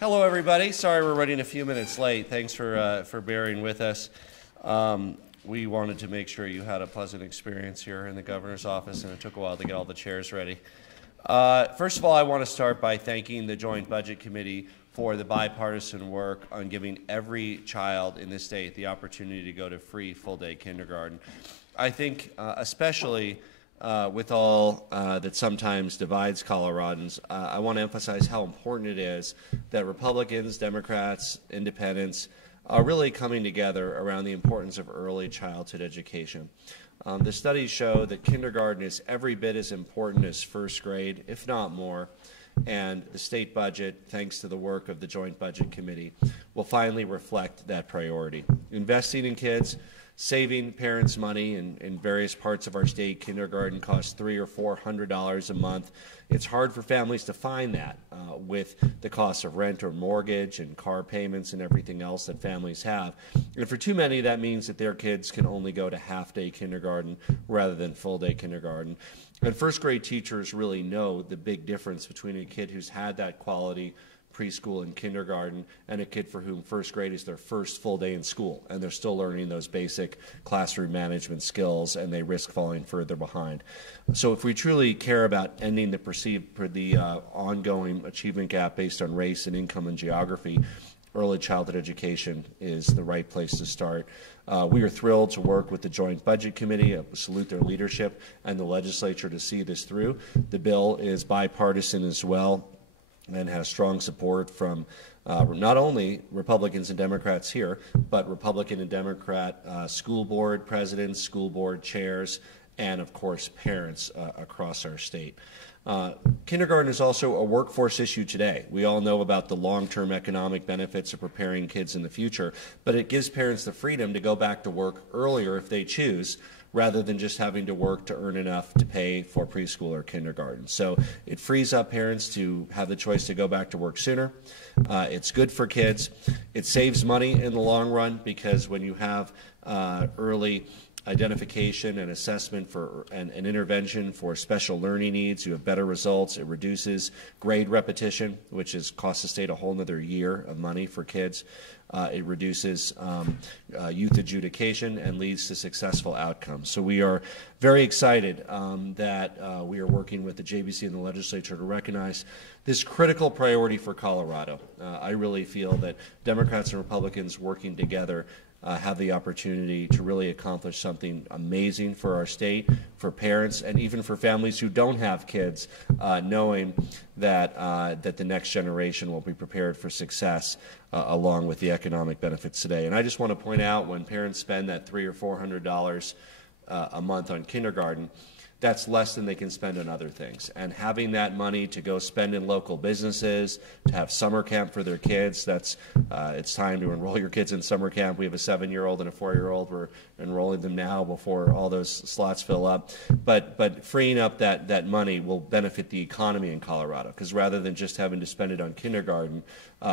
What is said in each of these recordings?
Hello, everybody. Sorry we're running a few minutes late. Thanks for bearing with us. We wanted to make sure you had a pleasant experience here in the governor's office, and it took a while to get all the chairs ready. First of all, I want to start by thanking the Joint Budget Committee for the bipartisan work on giving every child in this state the opportunity to go to free full-day kindergarten. I think especially with all that sometimes divides Coloradans, I want to emphasize how important it is that Republicans, Democrats, Independents are really coming together around the importance of early childhood education. The studies show that kindergarten is every bit as important as first grade, if not more, and the state budget, thanks to the work of the Joint Budget Committee, will finally reflect that priority. Investing in kids, saving parents money in various parts of our state. Kindergarten costs $300 or $400 a month. It's hard for families to find that with the cost of rent or mortgage and car payments and everything else that families have. And for too many, that means that their kids can only go to half-day kindergarten rather than full-day kindergarten. And first grade teachers really know the big difference between a kid who's had that quality preschool and kindergarten and a kid for whom first grade is their first full day in school, and they're still learning those basic classroom management skills, and they risk falling further behind. So if we truly care about ending the ongoing achievement gap based on race and income and geography, early childhood education is the right place to start. We are thrilled to work with the Joint Budget Committee. I salute their leadership and the legislature to see this through. The bill is bipartisan as well, and has strong support from not only Republicans and Democrats here, but Republican and Democrat school board presidents, school board chairs, and of course parents across our state. Kindergarten is also a workforce issue today. We all know about the long-term economic benefits of preparing kids in the future, but it gives parents the freedom to go back to work earlier if they choose, rather than just having to work to earn enough to pay for preschool or kindergarten. So it frees up parents to have the choice to go back to work sooner. It's good for kids. It saves money in the long run, because when you have early identification and assessment for and intervention for special learning needs, you have better results. It reduces grade repetition, which has cost the state a whole other year of money for kids. It reduces youth adjudication and leads to successful outcomes. So we are very excited that we are working with the JBC and the legislature to recognize this critical priority for Colorado. I really feel that Democrats and Republicans working together have the opportunity to really accomplish something amazing for our state, for parents, and even for families who don't have kids, knowing that, that the next generation will be prepared for success along with the economic benefits today. And I just want to point out, when parents spend that $300 or $400 a month on kindergarten, that's less than they can spend on other things. And having that money to go spend in local businesses, to have summer camp for their kids, that's it's time to enroll your kids in summer camp. We have a 7-year-old and a 4-year-old. We're enrolling them now before all those slots fill up. But freeing up that money will benefit the economy in Colorado, because rather than just having to spend it on kindergarten,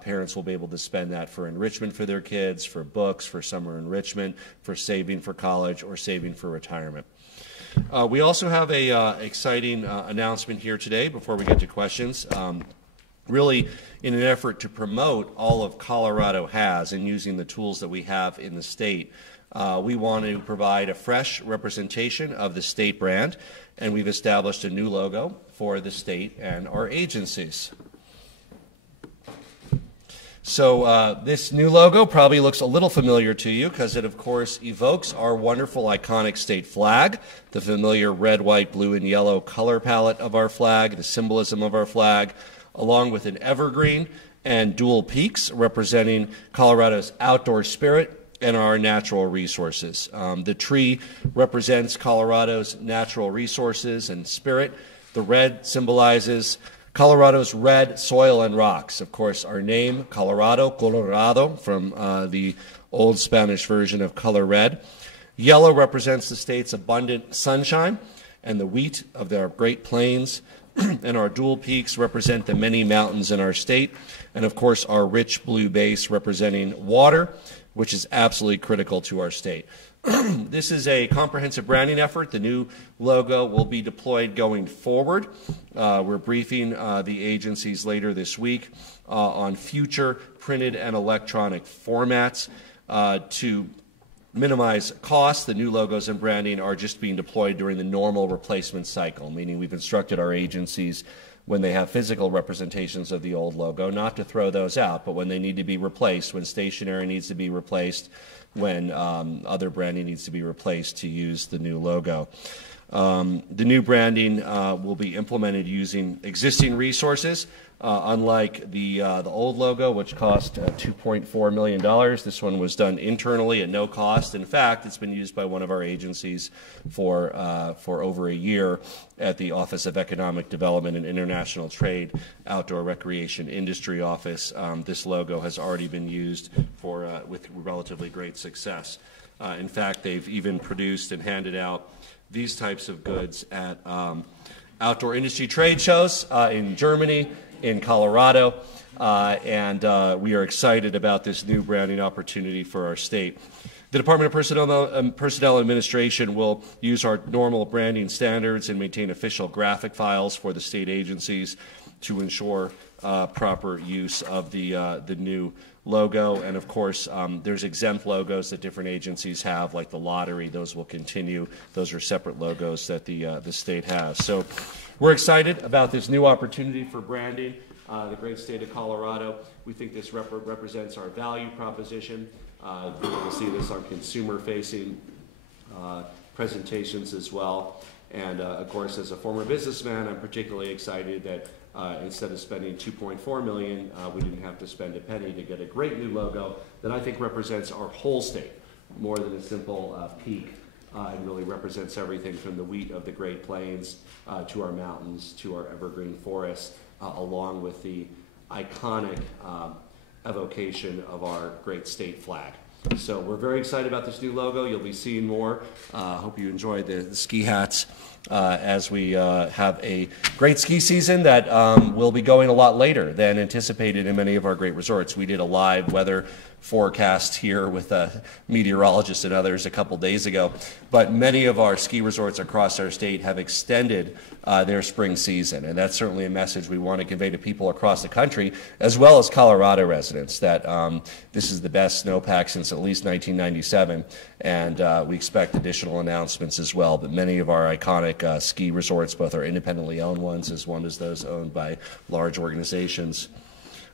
parents will be able to spend that for enrichment for their kids, for books, for summer enrichment, for saving for college, or saving for retirement. We also have a exciting announcement here today before we get to questions. Really, in an effort to promote all of Colorado has and using the tools that we have in the state, we want to provide a fresh representation of the state brand, and we've established a new logo for the state and our agencies. So this new logo probably looks a little familiar to you, because it, of course, evokes our wonderful, iconic state flag, the familiar red, white, blue, and yellow color palette of our flag, the symbolism of our flag, along with an evergreen and dual peaks representing Colorado's outdoor spirit and our natural resources. The tree represents Colorado's natural resources and spirit. The red symbolizes Colorado's red soil and rocks. Of course, our name, Colorado, Colorado, from the old Spanish version of color red. Yellow represents the state's abundant sunshine and the wheat of their Great Plains. And our dual peaks represent the many mountains in our state. And of course, our rich blue base representing water, which is absolutely critical to our state. This is a comprehensive branding effort. The new logo will be deployed going forward. We're briefing the agencies later this week on future printed and electronic formats to minimize costs. The new logos and branding are just being deployed during the normal replacement cycle, meaning we've instructed our agencies when they have physical representations of the old logo not to throw those out, but when they need to be replaced, when stationery needs to be replaced, when other branding needs to be replaced, to use the new logo. The new branding will be implemented using existing resources. Unlike the old logo, which cost $2.4 million, this one was done internally at no cost. In fact, it's been used by one of our agencies for over a year at the Office of Economic Development and International Trade, Outdoor Recreation Industry Office. This logo has already been used with relatively great success. In fact, they've even produced and handed out these types of goods at outdoor industry trade shows in Germany, in Colorado, and we are excited about this new branding opportunity for our state. The Department of Personnel Administration will use our normal branding standards and maintain official graphic files for the state agencies to ensure proper use of the new logo. And of course, there's exempt logos that different agencies have, like the lottery. Those will continue. Those are separate logos that the state has. So we're excited about this new opportunity for branding. The great state of Colorado. We think this represents our value proposition. We'll see this on consumer-facing presentations as well. And of course, as a former businessman, I'm particularly excited that instead of spending $2.4 million, we didn't have to spend a penny to get a great new logo that I think represents our whole state more than a simple peak. It really represents everything from the wheat of the Great Plains to our mountains to our evergreen forests, along with the iconic evocation of our great state flag. So we're very excited about this new logo. You'll be seeing more. Hope you enjoy the ski hats as we have a great ski season that will be going a lot later than anticipated in many of our great resorts. We did a live weather forecast here with meteorologists and others a couple days ago, but many of our ski resorts across our state have extended their spring season, and that's certainly a message we want to convey to people across the country, as well as Colorado residents, that this is the best snowpack since at least 1997, and we expect additional announcements as well. But many of our iconic ski resorts, both our independently owned ones as well as those owned by large organizations,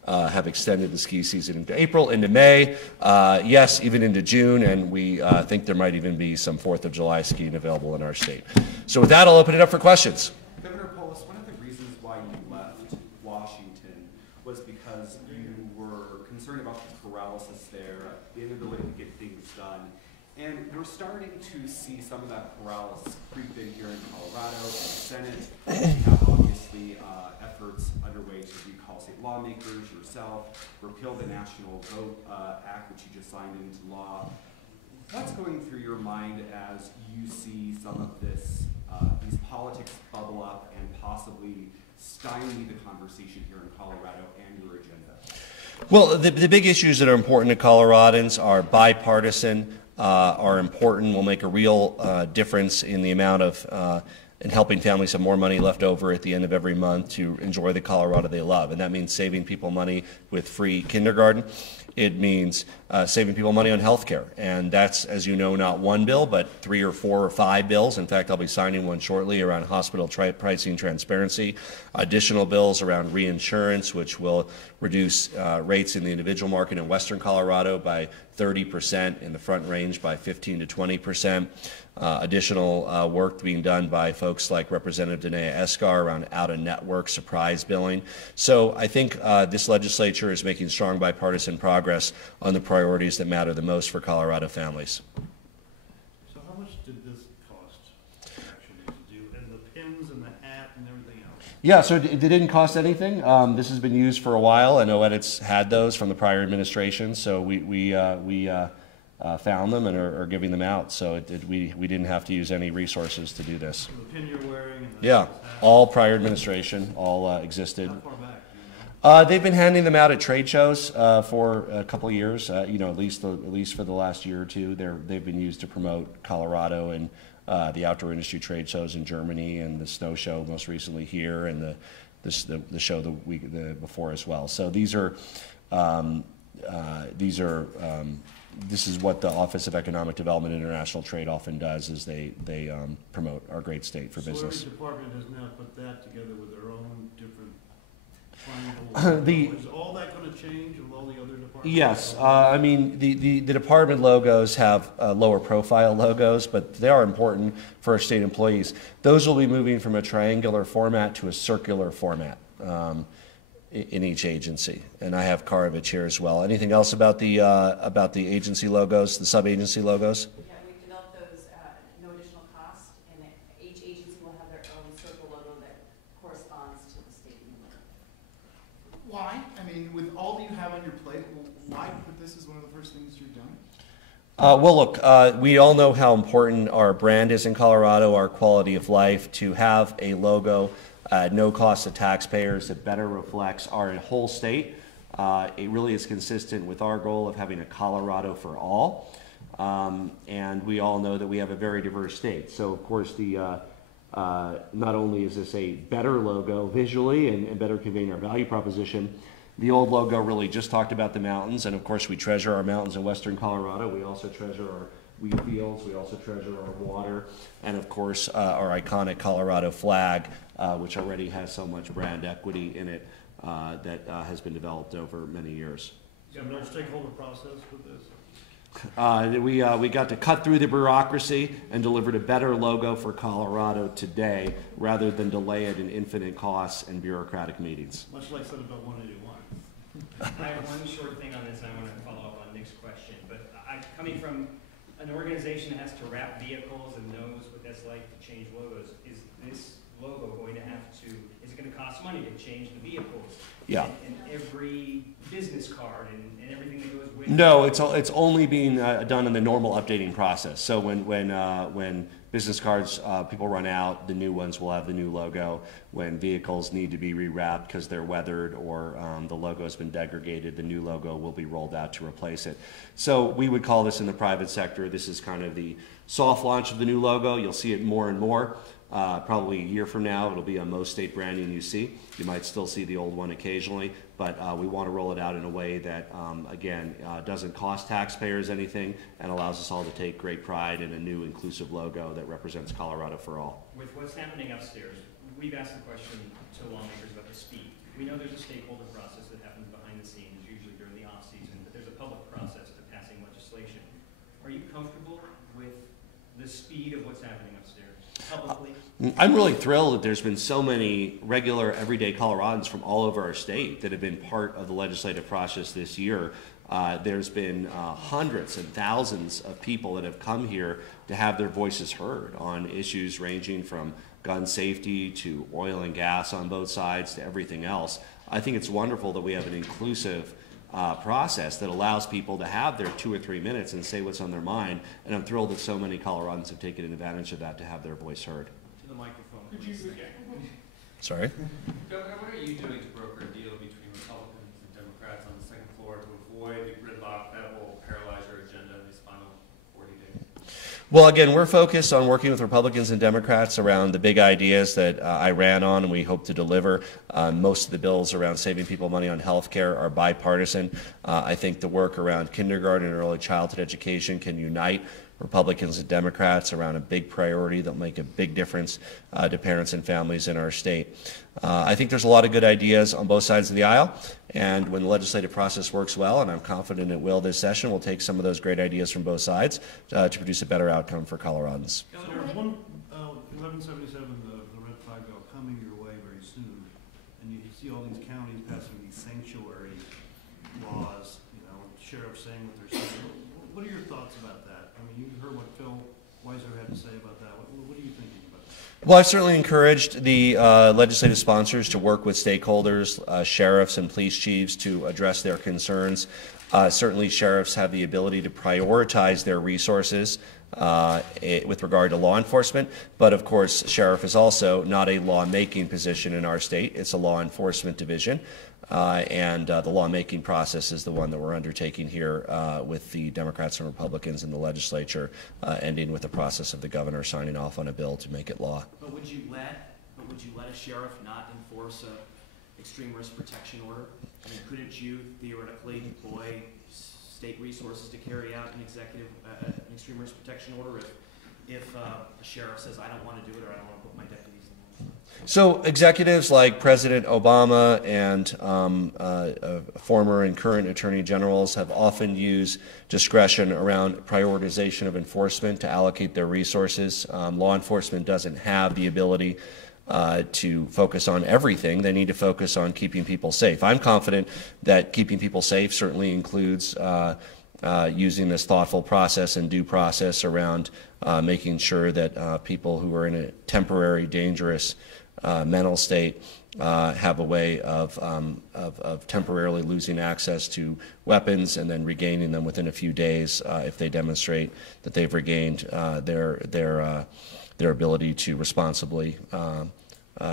have extended the ski season into April, into May, yes, even into June, and we think there might even be some 4th of July skiing available in our state. So with that, I'll open it up for questions. Governor Polis, one of the reasons why you left Washington was because you were concerned about the paralysis there, the inability to get things done. And we're starting to see some of that paralysis creep in here in Colorado, in the Senate. We have obviously efforts underway to recall state lawmakers, yourself, repeal the National Vote Act, which you just signed into law. What's going through your mind as you see some of this, these politics bubble up and possibly stymie the conversation here in Colorado and your agenda? Well, the big issues that are important to Coloradans are bipartisan, are important, will make a real difference in the amount of in helping families have more money left over at the end of every month to enjoy the Colorado they love. And that means saving people money with free kindergarten. It means saving people money on health care. And that's, as you know, not one bill, but 3 or 4 or 5 bills. In fact, I'll be signing one shortly around hospital pricing transparency, additional bills around reinsurance, which will reduce rates in the individual market in western Colorado by 30%, in the Front Range by 15 to 20%. Additional work being done by folks like Representative Danae Escar around out-of-network surprise billing. So I think this legislature is making strong bipartisan progress on the priorities that matter the most for Colorado families. So how much did this cost actually to do, and the pins and the hat and everything else? Yeah, so it didn't cost anything. This has been used for a while. I know Edits had those from the prior administration, so we found them and are giving them out. So we didn't have to use any resources to do this. So the pin you're wearing? And the Yeah, hat. all prior administration, all existed. How far back? They've been handing them out at trade shows for a couple of years. You know, at least for the last year or two. They've been used to promote Colorado and the outdoor industry trade shows in Germany, and the snow show most recently here, and the show the week before as well. So these are this is what the Office of Economic Development and International Trade often does, is they promote our great state for business. So every department has now put that together with their own different triangle. Is all that going to change with all the other departments? Yes, I mean the department logos have lower profile logos, but they are important for our state employees. Those will be moving from a triangular format to a circular format in each agency, and I have Karovich here as well. Anything else about the agency logos, the sub-agency logos? Yeah, we've developed those at no additional cost, and each agency will have their own circle logo that corresponds to the state logo. Why? I mean, with all that you have on your plate, why put this as one of the first things you're doing? Well, look, we all know how important our brand is in Colorado, our quality of life. To have a logo no cost to taxpayers that better reflects our whole state, it really is consistent with our goal of having a Colorado for all. And we all know that we have a very diverse state. So, of course, not only is this a better logo visually and better conveying our value proposition, the old logo really just talked about the mountains, and of course we treasure our mountains in western Colorado. We also treasure our wheat fields, we also treasure our water, and of course our iconic Colorado flag, which already has so much brand equity in it that has been developed over many years. Is there no stakeholder process with this? We got to cut through the bureaucracy and delivered a better logo for Colorado today, rather than delay it in infinite costs and bureaucratic meetings. Much like said about 181. I have one short thing on this, and I want to follow up on Nick's question. But coming from an organization that has to wrap vehicles and knows what that's like to change logos, is this logo going to have to, is it going to cost money to change the vehicles? Yeah. And every business card and everything that goes with it? No, it's only being done in the normal updating process. So when business cards, people run out, the new ones will have the new logo. When vehicles need to be rewrapped because they're weathered or the logo has been degraded, the new logo will be rolled out to replace it. So we would call this in the private sector, this is kind of the soft launch of the new logo. You'll see it more and more. Probably a year from now, it'll be on most state branding you see. You might still see the old one occasionally, but we want to roll it out in a way that, again, doesn't cost taxpayers anything and allows us all to take great pride in a new inclusive logo that represents Colorado for all. With what's happening upstairs, we've asked the question to lawmakers about the speed. We know there's a stakeholder process that happens behind the scenes, usually during the off-season, but there's a public process to passing legislation. Are you comfortable with the speed of what's happening upstairs publicly? I'm really thrilled that there's been so many regular, everyday Coloradans from all over our state that have been part of the legislative process this year. There's been hundreds and thousands of people that have come here to have their voices heard on issues ranging from gun safety to oil and gas on both sides to everything else. I think it's wonderful that we have an inclusive process that allows people to have their 2 or 3 minutes and say what's on their mind, and I'm thrilled that so many Coloradans have taken advantage of that to have their voice heard. To the microphone. Sorry? Governor, what are you doing to broker a deal between Republicans and Democrats on the second floor to avoid the gridlock that will paralyze our agenda in these final 40 days? Well, again, we're focused on working with Republicans and Democrats around the big ideas that I ran on and we hope to deliver. Most of the bills around saving people money on health care are bipartisan. I think the work around kindergarten and early childhood education can unite Republicans and Democrats around a big priority that will make a big difference to parents and families in our state. I think there's a lot of good ideas on both sides of the aisle, and when the legislative process works well, and I'm confident it will this session, we'll take some of those great ideas from both sides to produce a better outcome for Coloradans. So there's one 1177, the red flag bill coming your way very soon, and you see all these counties passing these sanctuary laws, you know, sheriffs saying what they're saying. What are your thoughts about that? I mean, you heard what Phil Weiser had to say about that. What are you thinking about that? Well, I've certainly encouraged the legislative sponsors to work with stakeholders, sheriffs and police chiefs to address their concerns. Certainly sheriffs have the ability to prioritize their resources with regard to law enforcement. But of course, sheriff is also not a lawmaking position in our state. It's a law enforcement division. And the lawmaking process is the one that we're undertaking here with the Democrats and Republicans in the legislature, ending with the process of the governor signing off on a bill to make it law. But would you let a sheriff not enforce a extreme risk protection order? I mean, couldn't you theoretically deploy state resources to carry out an extreme risk protection order if a sheriff says, I don't want to do it, or I don't want to put my deputies in? So executives like President Obama and former and current attorney generals have often used discretion around prioritization of enforcement to allocate their resources. Law enforcement doesn't have the ability to focus on everything. They need to focus on keeping people safe. I'm confident that keeping people safe certainly includes using this thoughtful process and due process around making sure that people who are in a temporary dangerous mental state have a way of temporarily losing access to weapons and then regaining them within a few days if they demonstrate that they've regained their ability to responsibly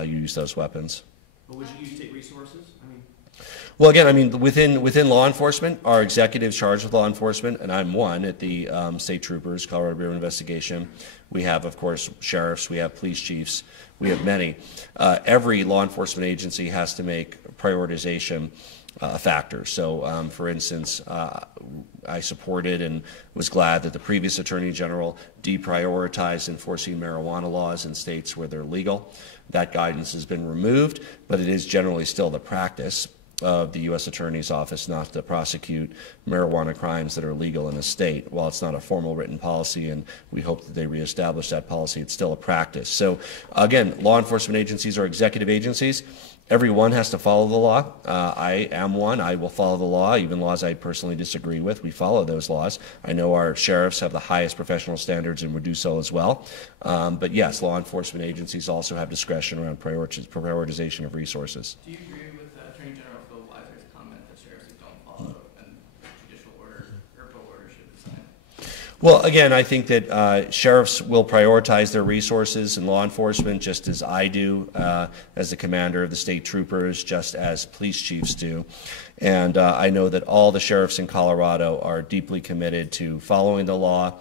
use those weapons. But would you use state resources? Well, again, I mean, within law enforcement, our executives charged with law enforcement, and I'm one at the state troopers, Colorado Bureau of Investigation. We have, of course, sheriffs. We have police chiefs. We have many. Every law enforcement agency has to make prioritization a factor. So, for instance, I supported and was glad that the previous Attorney General deprioritized enforcing marijuana laws in states where they're legal. That guidance has been removed, but it is generally still the practice of the U.S. Attorney's Office not to prosecute marijuana crimes that are legal in a state. While it's not a formal written policy, and we hope that they reestablish that policy, it's still a practice. So, again, law enforcement agencies are executive agencies. Everyone has to follow the law. I am one. I will follow the law, even laws I personally disagree with. We follow those laws. I know our sheriffs have the highest professional standards and would do so as well. But yes, law enforcement agencies also have discretion around prioritization of resources. Do you agree with Attorney General Phil Weiser's comment that sheriffs who don't follow and judicial order or vote order should resign? Well, again, I think that sheriffs will prioritize their resources and law enforcement just as I do as the commander of the state troopers, just as police chiefs do. And I know that all the sheriffs in Colorado are deeply committed to following the law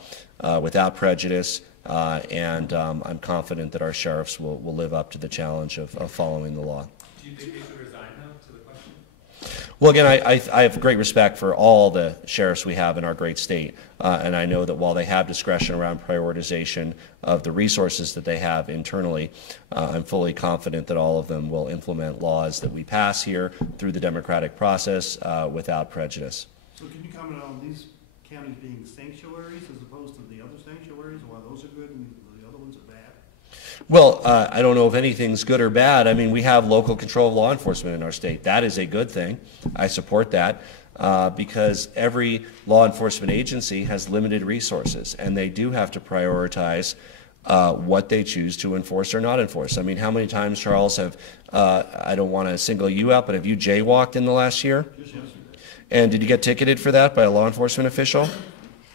without prejudice. And I'm confident that our sheriffs will live up to the challenge of following the law. Do you think they should resign now, to the question? Well, again, I have great respect for all the sheriffs we have in our great state, and I know that while they have discretion around prioritization of the resources that they have internally, I'm fully confident that all of them will implement laws that we pass here through the democratic process without prejudice. So can you comment on these counties being sanctuaries as opposed to the other sanctuaries, why those are good and the other ones are bad? Well, I don't know if anything's good or bad. I mean, we have local control of law enforcement in our state. That is a good thing. I support that because every law enforcement agency has limited resources, and they do have to prioritize what they choose to enforce or not enforce. I mean, how many times, Charles, have, I don't want to single you out, but have you jaywalked in the last year? Just yesterday. And did you get ticketed for that by a law enforcement official?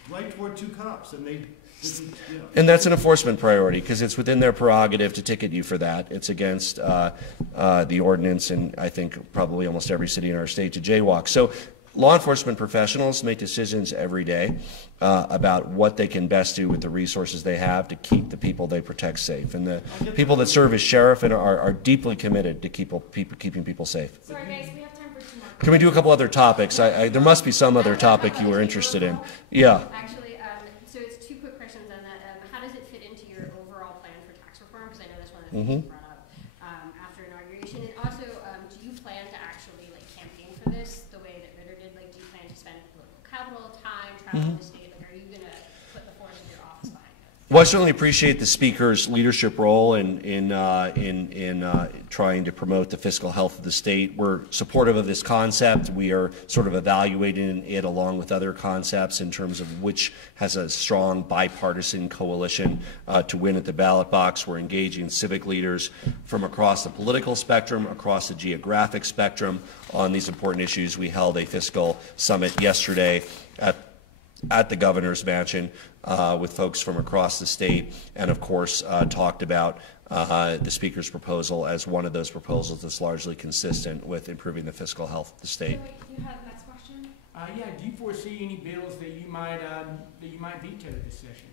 Right toward two cops, and they didn't, you know. And that's an enforcement priority because it's within their prerogative to ticket you for that. It's against the ordinance in, I think, probably almost every city in our state to jaywalk. So law enforcement professionals make decisions every day about what they can best do with the resources they have to keep the people they protect safe. And the people that serve as sheriff and are deeply committed to keeping people safe. Sorry, guys, we have time for two more. Can we do a couple other topics? There must be some other topic you were interested in. Yeah. Actually, so it's two quick questions on that. How does it fit into your overall plan for tax reform? Because I know that's one of the things you brought up after inauguration. And also, do you plan to actually campaign for this the way that Ritter did? Like, do you plan to spend political capital, time, travel the state? Like, are you going to put the force of your office behind it? Well, I certainly appreciate the Speaker's leadership role in trying to promote the fiscal health of the state. We're supportive of this concept. We are sort of evaluating it along with other concepts in terms of which has a strong bipartisan coalition to win at the ballot box. We're engaging civic leaders from across the political spectrum, across the geographic spectrum on these important issues. We held a fiscal summit yesterday at at the governor's mansion with folks from across the state, and of course talked about the Speaker's proposal as one of those proposals that's largely consistent with improving the fiscal health of the state. You have the next question? Yeah, do you foresee any bills that you might veto this session?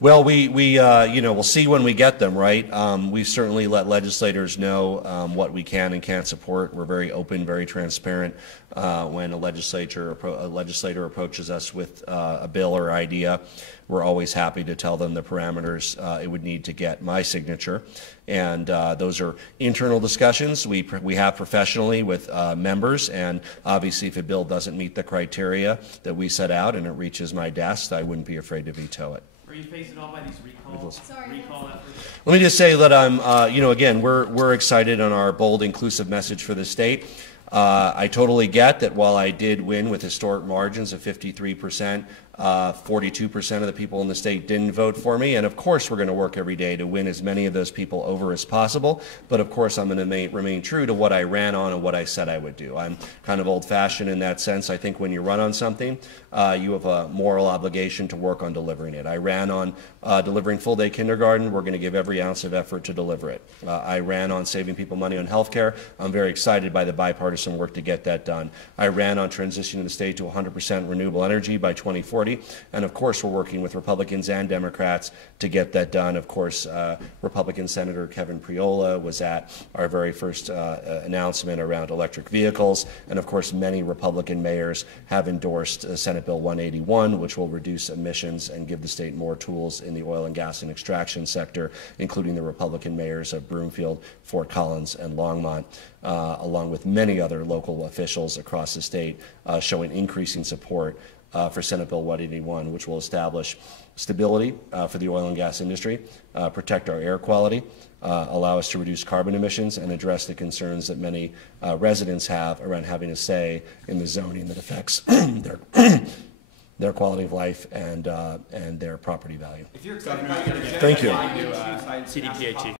Well, we'll see when we get them, right? We certainly let legislators know what we can and can't support. We're very open, very transparent. When a legislator approaches us with a bill or idea, we're always happy to tell them the parameters it would need to get my signature. And those are internal discussions we have professionally with members. And obviously, if a bill doesn't meet the criteria that we set out and it reaches my desk, I wouldn't be afraid to veto it. Are you phased at all by these recall efforts? Let me just say that I'm, again, we're excited on our bold, inclusive message for the state. I totally get that while I did win with historic margins of 53%, 42% of the people in the state didn't vote for me, and of course we're going to work every day to win as many of those people over as possible, but of course I'm going to remain true to what I ran on and what I said I would do. I'm kind of old-fashioned in that sense. I think when you run on something, you have a moral obligation to work on delivering it. I ran on delivering full-day kindergarten. We're going to give every ounce of effort to deliver it. I ran on saving people money on health care. I'm very excited by the bipartisan work to get that done. I ran on transitioning the state to 100% renewable energy by 2040. And of course, we're working with Republicans and Democrats to get that done. Of course, Republican Senator Kevin Priola was at our very first announcement around electric vehicles. And of course, many Republican mayors have endorsed Senate Bill 181, which will reduce emissions and give the state more tools in the oil and gas and extraction sector, including the Republican mayors of Broomfield, Fort Collins, and Longmont, along with many other local officials across the state showing increasing support for Senate Bill 181, which will establish stability for the oil and gas industry, protect our air quality, allow us to reduce carbon emissions, and address the concerns that many residents have around having a say in the zoning that affects their quality of life and their property value. If you're excited about your agenda, thank you. CDPHE.